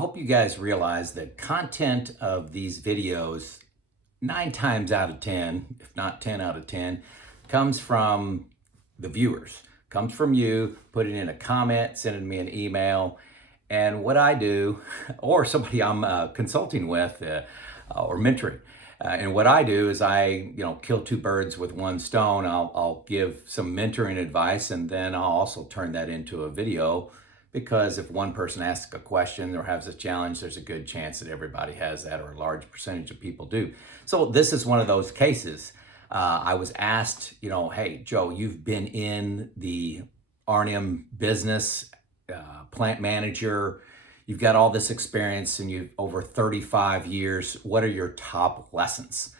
hope you guys realize that content of these videos, 9 times out of 10, if not 10 out of 10, comes from the viewers, comes from you, putting in a comment, sending me an email. And what I do, or somebody I'm consulting with or mentoring, and what I do is I, kill two birds with one stone. I'll give some mentoring advice, and then I'll also turn that into a video, because if one person asks a question or has a challenge, there's a good chance that everybody has that, or a large percentage of people do. So this is one of those cases. I was asked, hey, Joe, you've been in the R&M business, plant manager, you've got all this experience, and you've over 35 years. What are your top lessons?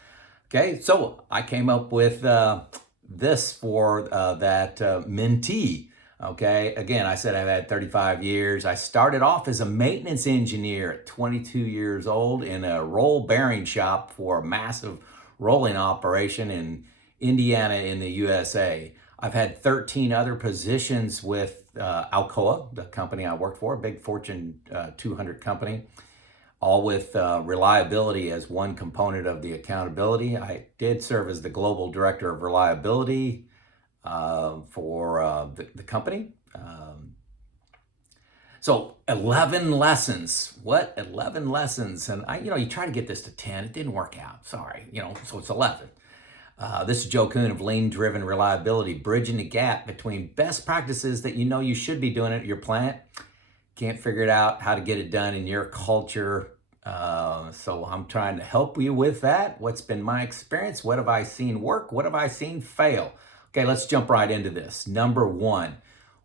Okay, so I came up with this for that mentee. Okay, again, I said I've had 35 years. I started off as a maintenance engineer at 22 years old in a roll bearing shop for a massive rolling operation in Indiana in the USA. I've had 13 other positions with Alcoa, the company I worked for, a big Fortune 200 company, all with reliability as one component of the accountability. I did serve as the global director of reliability for the company. So 11 lessons. What? 11 lessons. And you try to get this to 10. It didn't work out. Sorry. So it's 11. This is Joe Kuhn of Lean Driven Reliability, bridging the gap between best practices that you should be doing at your plant. Can't figure it out how to get it done in your culture. So I'm trying to help you with that. What's been my experience? What have I seen work? What have I seen fail? Okay, let's jump right into this. Number one,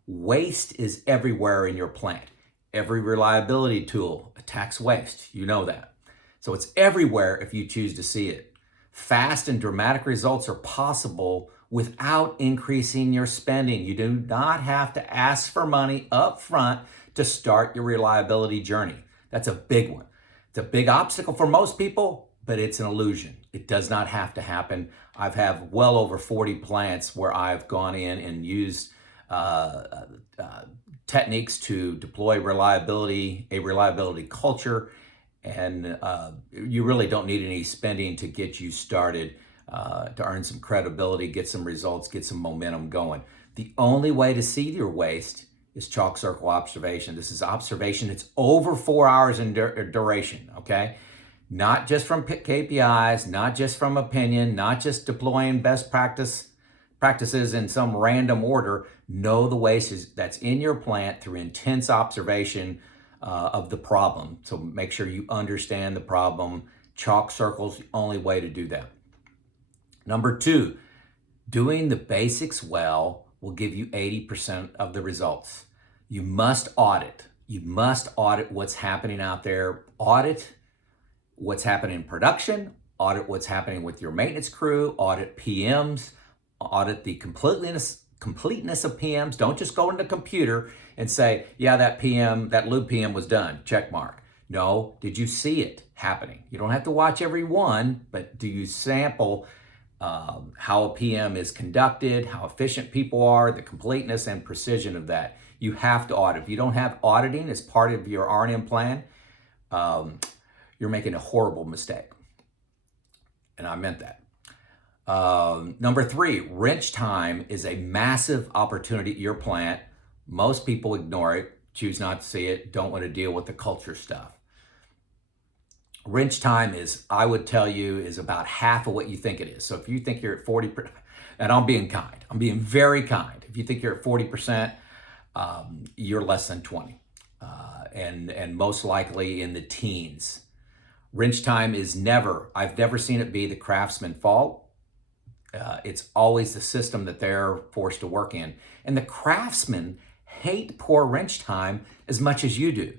waste is everywhere in your plant. Every reliability tool attacks waste. You know that. So it's everywhere if you choose to see it. Fast and dramatic results are possible without increasing your spending. You do not have to ask for money up front to start your reliability journey. That's a big one. It's a big obstacle for most people, but it's an illusion. It does not have to happen. I've had well over 40 plants where I've gone in and used techniques to deploy a reliability culture. And you really don't need any spending to get you started, to earn some credibility, get some results, get some momentum going. The only way to see your waste is chalk circle observation. This is observation. It's over 4 hours in duration, okay? Not just from KPIs, not just from opinion, not just deploying best practices in some random order. Know the waste that's in your plant through intense observation of the problem. So make sure you understand the problem. Chalk circles, the only way to do that. Number two, doing the basics well will give you 80% of the results. You must audit. You must audit what's happening out there. Audit what's happening in production. Audit what's happening with your maintenance crew. Audit PMs. Audit the completeness of PMs. Don't just go into the computer and say, yeah, that lube PM was done, check mark. No, did you see it happening? You don't have to watch every one, but do you sample how a PM is conducted, how efficient people are, the completeness and precision of that? You have to audit. If you don't have auditing as part of your R&M plan, you're making a horrible mistake. And I meant that. Number three, wrench time is a massive opportunity at your plant. Most people ignore it, choose not to see it, don't want to deal with the culture stuff. Wrench time is, I would tell you, is about half of what you think it is. So if you think you're at 40%, and I'm being kind, I'm being very kind. If you think you're at 40%, you're less than 20, and most likely in the teens. Wrench time is I've never seen it be the craftsman's fault. It's always the system that they're forced to work in. And the craftsmen hate poor wrench time as much as you do.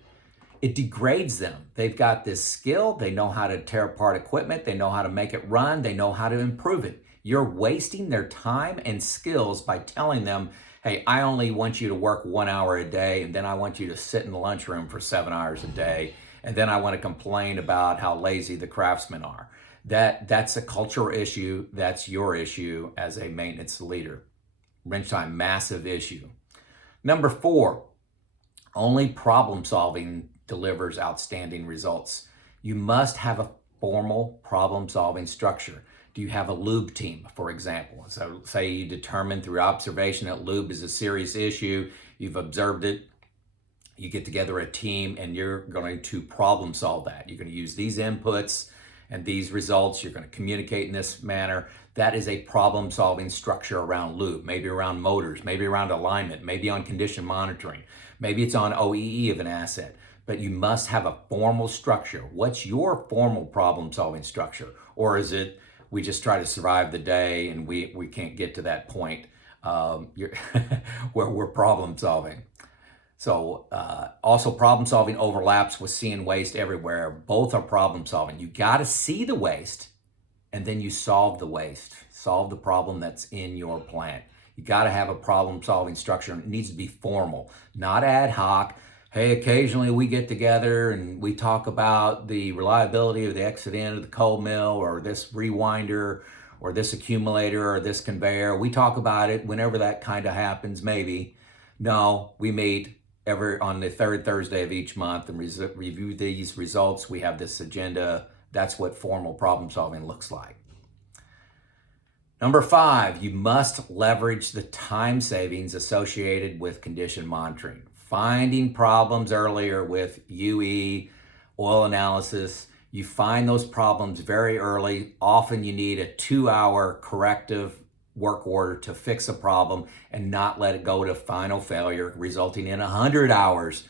It degrades them. They've got this skill. They know how to tear apart equipment. They know how to make it run. They know how to improve it. You're wasting their time and skills by telling them, hey, I only want you to work 1 hour a day, and then I want you to sit in the lunchroom for 7 hours a day, and then I want to complain about how lazy the craftsmen are. That's a cultural issue. That's your issue as a maintenance leader. Wrench time, massive issue. Number 4, only problem solving delivers outstanding results. You must have a formal problem-solving structure. Do you have a lube team, for example? So say you determine through observation that lube is a serious issue, you've observed it, you get together a team and you're going to problem solve that. You're going to use these inputs and these results. You're going to communicate in this manner. That is a problem solving structure around lube, maybe around motors, maybe around alignment, maybe on condition monitoring. Maybe it's on OEE of an asset, but you must have a formal structure. What's your formal problem solving structure? Or is it, we just try to survive the day and we can't get to that point where we're problem solving? So also problem solving overlaps with seeing waste everywhere. Both are problem solving. You got to see the waste and then you solve the waste. Solve the problem that's in your plant. You got to have a problem solving structure. It needs to be formal, not ad hoc. Hey, occasionally we get together and we talk about the reliability of the exit end of the coal mill or this rewinder or this accumulator or this conveyor. We talk about it whenever that kind of happens, maybe. No, we meet on the third Thursday of each month and review these results. We have this agenda. That's what formal problem solving looks like. Number 5, you must leverage the time savings associated with condition monitoring. Finding problems earlier with UE, oil analysis, you find those problems very early. Often you need a 2-hour corrective work order to fix a problem and not let it go to final failure, resulting in 100 hours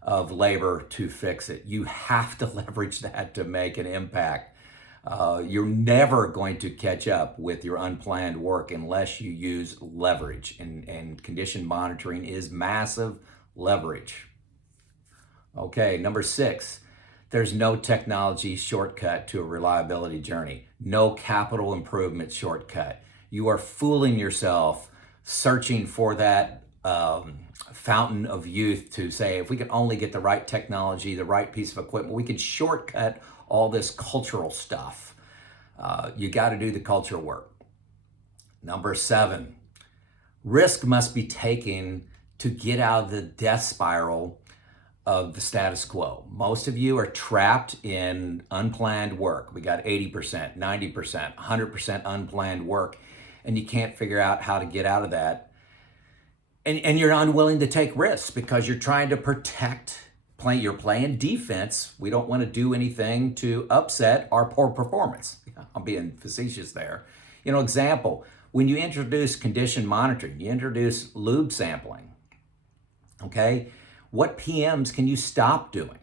of labor to fix it. You have to leverage that to make an impact. You're never going to catch up with your unplanned work unless you use leverage, and condition monitoring is massive leverage. Okay, number 6, there's no technology shortcut to a reliability journey, no capital improvement shortcut. You are fooling yourself searching for that fountain of youth to say, if we can only get the right technology, the right piece of equipment, we can shortcut all this cultural stuff. You got to do the cultural work. Number 7, risk must be taken to get out of the death spiral of the status quo. Most of you are trapped in unplanned work. We got 80%, 90%, 100% unplanned work, and you can't figure out how to get out of that. And you're unwilling to take risks because you're trying to protect, you're playing defense. We don't want to do anything to upset our poor performance. I'm being facetious there. Example, when you introduce condition monitoring, you introduce lube sampling, okay? What PMs can you stop doing?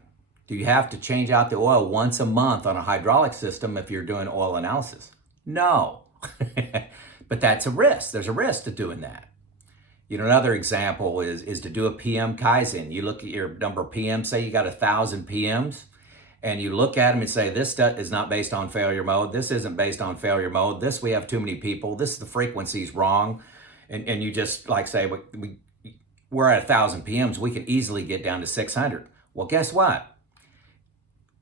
Do you have to change out the oil once a month on a hydraulic system if you're doing oil analysis? No, but that's a risk. There's a risk to doing that. Another example is to do a PM Kaizen. You look at your number of PMs, say you got 1,000 PMs, and you look at them and say, this is not based on failure mode. This isn't based on failure mode. This, we have too many people. This, the frequency's wrong. And you just say, we're at 1,000 PMs. We can easily get down to 600. Well, guess what?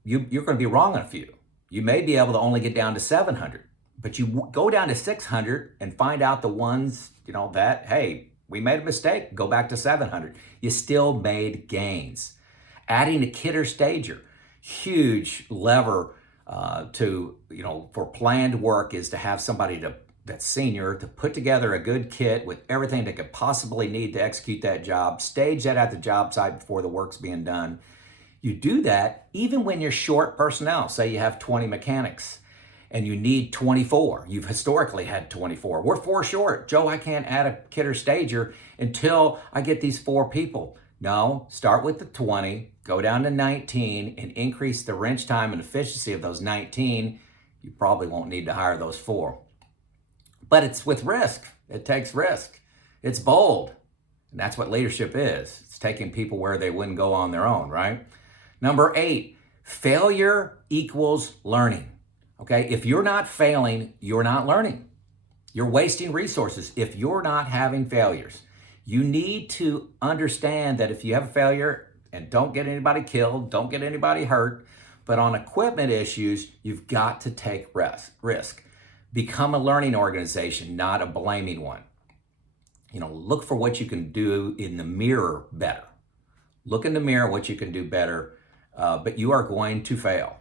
You're going to be wrong on a few. You may be able to only get down to 700, but you go down to 600 and find out the ones, that, hey, we made a mistake, go back to 700. You still made gains. Adding a kidder stager, huge lever for planned work is to have somebody that's senior to put together a good kit with everything they could possibly need to execute that job, stage that at the job site before the work's being done. You do that even when you're short personnel. Say you have 20 mechanics and you need 24. You've historically had 24. We're 4 short. Joe, I can't add a kidder stager until I get these 4 people. No, start with the 20, go down to 19, and increase the wrench time and efficiency of those 19. You probably won't need to hire those 4. But it's with risk. It takes risk. It's bold. And that's what leadership is. It's taking people where they wouldn't go on their own, right? Number 8, failure equals learning. Okay, if you're not failing, you're not learning. You're wasting resources if you're not having failures. You need to understand that if you have a failure, and don't get anybody killed, don't get anybody hurt, but on equipment issues, you've got to take risk. Become a learning organization, not a blaming one. Look for what you can do in the mirror better. Look in the mirror what you can do better but you are going to fail.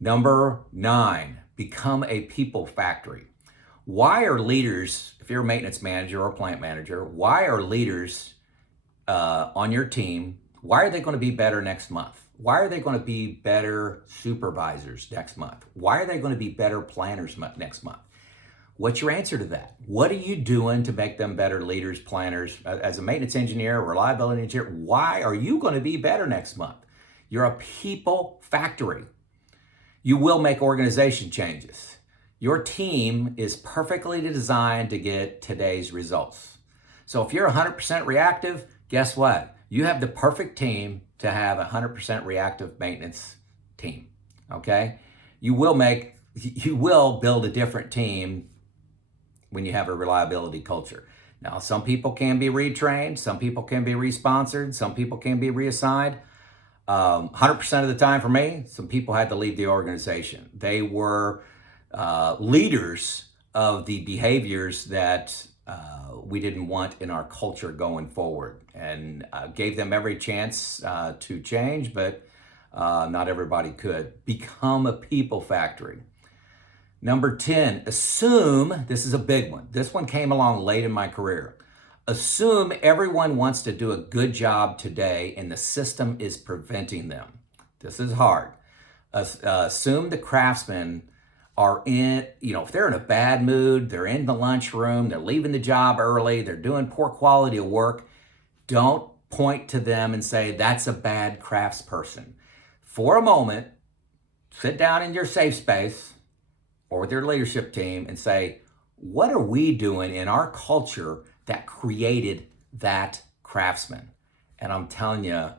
Number 9, become a people factory. Why are leaders, if you're a maintenance manager or a plant manager, why are leaders on your team, why are they going to be better next month? Why are they going to be better supervisors next month? Why are they going to be better planners next month? What's your answer to that? What are you doing to make them better leaders, planners? As a maintenance engineer, reliability engineer, why are you going to be better next month? You're a people factory. You will make organization changes. Your team is perfectly designed to get today's results. So if you're 100% reactive, guess what? You have the perfect team to have a 100% reactive maintenance team, okay? You will build a different team when you have a reliability culture. Now, some people can be retrained, some people can be responsored, some people can be reassigned. 100% of the time for me, some people had to leave the organization. They were leaders of the behaviors that we didn't want in our culture going forward, and gave them every chance to change, but not everybody could. Become a people factory. Number 10, assume, this is a big one. This one came along late in my career. Assume everyone wants to do a good job today and the system is preventing them. This is hard. Assume the craftsmen are in, if they're in a bad mood, they're in the lunchroom, they're leaving the job early, they're doing poor quality of work, don't point to them and say, that's a bad craftsperson. For a moment, sit down in your safe space or with your leadership team and say, what are we doing in our culture that created that craftsman? And I'm telling you,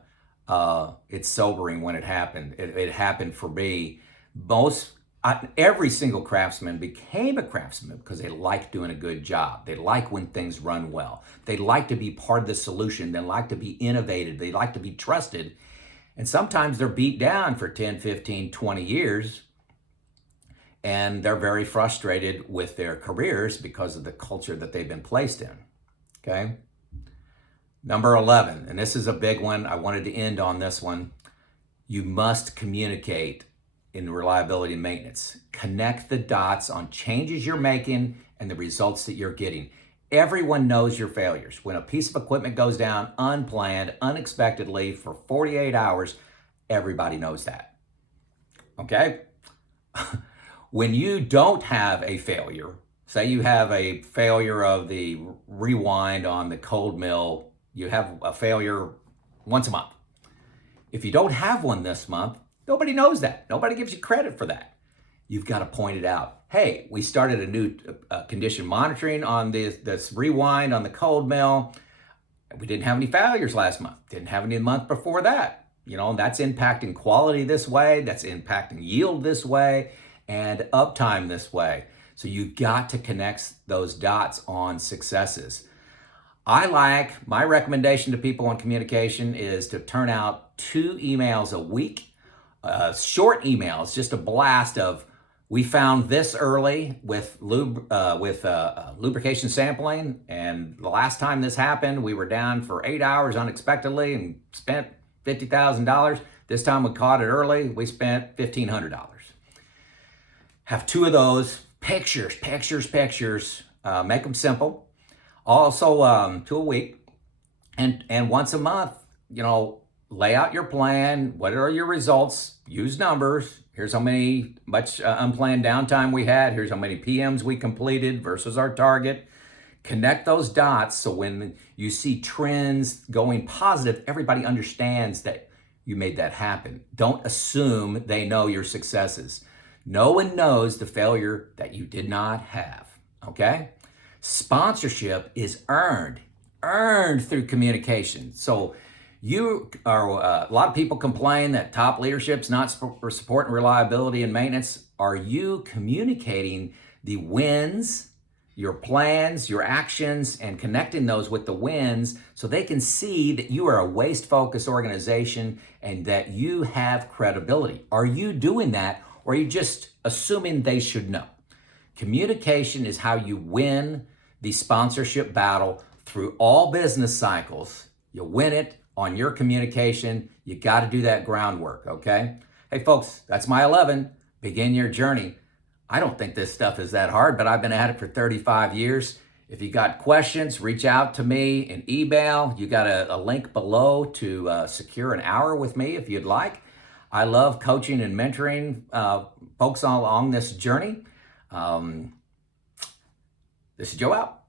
it's sobering when it happened. It happened for me. Every single craftsman became a craftsman because they like doing a good job. They like when things run well. They like to be part of the solution. They like to be innovative. They like to be trusted. And sometimes they're beat down for 10, 15, 20 years. And they're very frustrated with their careers because of the culture that they've been placed in. Okay? Number 11, and this is a big one. I wanted to end on this one. You must communicate in reliability and maintenance. Connect the dots on changes you're making and the results that you're getting. Everyone knows your failures. When a piece of equipment goes down unplanned, unexpectedly for 48 hours, everybody knows that. Okay? When you don't have a failure, say you have a failure of the rewind on the cold mill, you have a failure once a month. If you don't have one this month, nobody knows that. Nobody gives you credit for that. You've got to point it out. Hey, we started a new condition monitoring on this rewind on the cold mill. We didn't have any failures last month. Didn't have any the month before that. That's impacting quality this way. That's impacting yield this way and uptime this way. So you've got to connect those dots on successes. My recommendation to people on communication is to turn out 2 emails a week. Short emails, just a blast of, we found this early with lubrication sampling, and the last time this happened, we were down for 8 hours unexpectedly and spent $50,000. This time we caught it early, we spent $1,500. Have 2 of those, pictures, make them simple. Also, 2 a week, and once a month, lay out your plan. What are your results? Use numbers. Here's how much unplanned downtime we had. Here's how many PMs we completed versus our target. Connect those dots so when you see trends going positive, everybody understands that you made that happen. Don't assume they know your successes. No one knows the failure that you did not have, okay? Sponsorship is earned through communication. So a lot of people complain that top leadership's not supporting reliability and maintenance. Are you communicating the wins, your plans, your actions, and connecting those with the wins so they can see that you are a waste-focused organization and that you have credibility? Are you doing that, or are you just assuming they should know? Communication is how you win the sponsorship battle through all business cycles. You win it on your communication. You got to do that groundwork, okay? Hey, folks, that's my 11. Begin your journey. I don't think this stuff is that hard, but I've been at it for 35 years. If you got questions, reach out to me in email. You got a link below to secure an hour with me if you'd like. I love coaching and mentoring folks along this journey. This is Joe out.